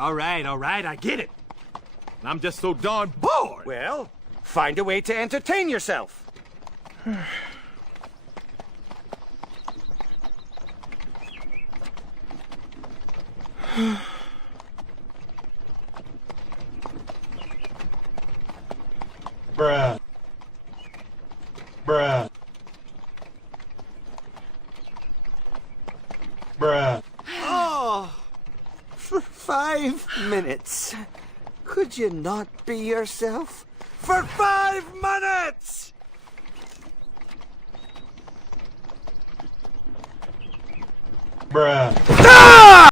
All right, I get it. I'm just so darn bored. Well, find a way to entertain yourself. Bruh. Bruh. Bruh. Oh, for 5 minutes. Could you not be yourself? For 5 minutes! Bruh. Ah!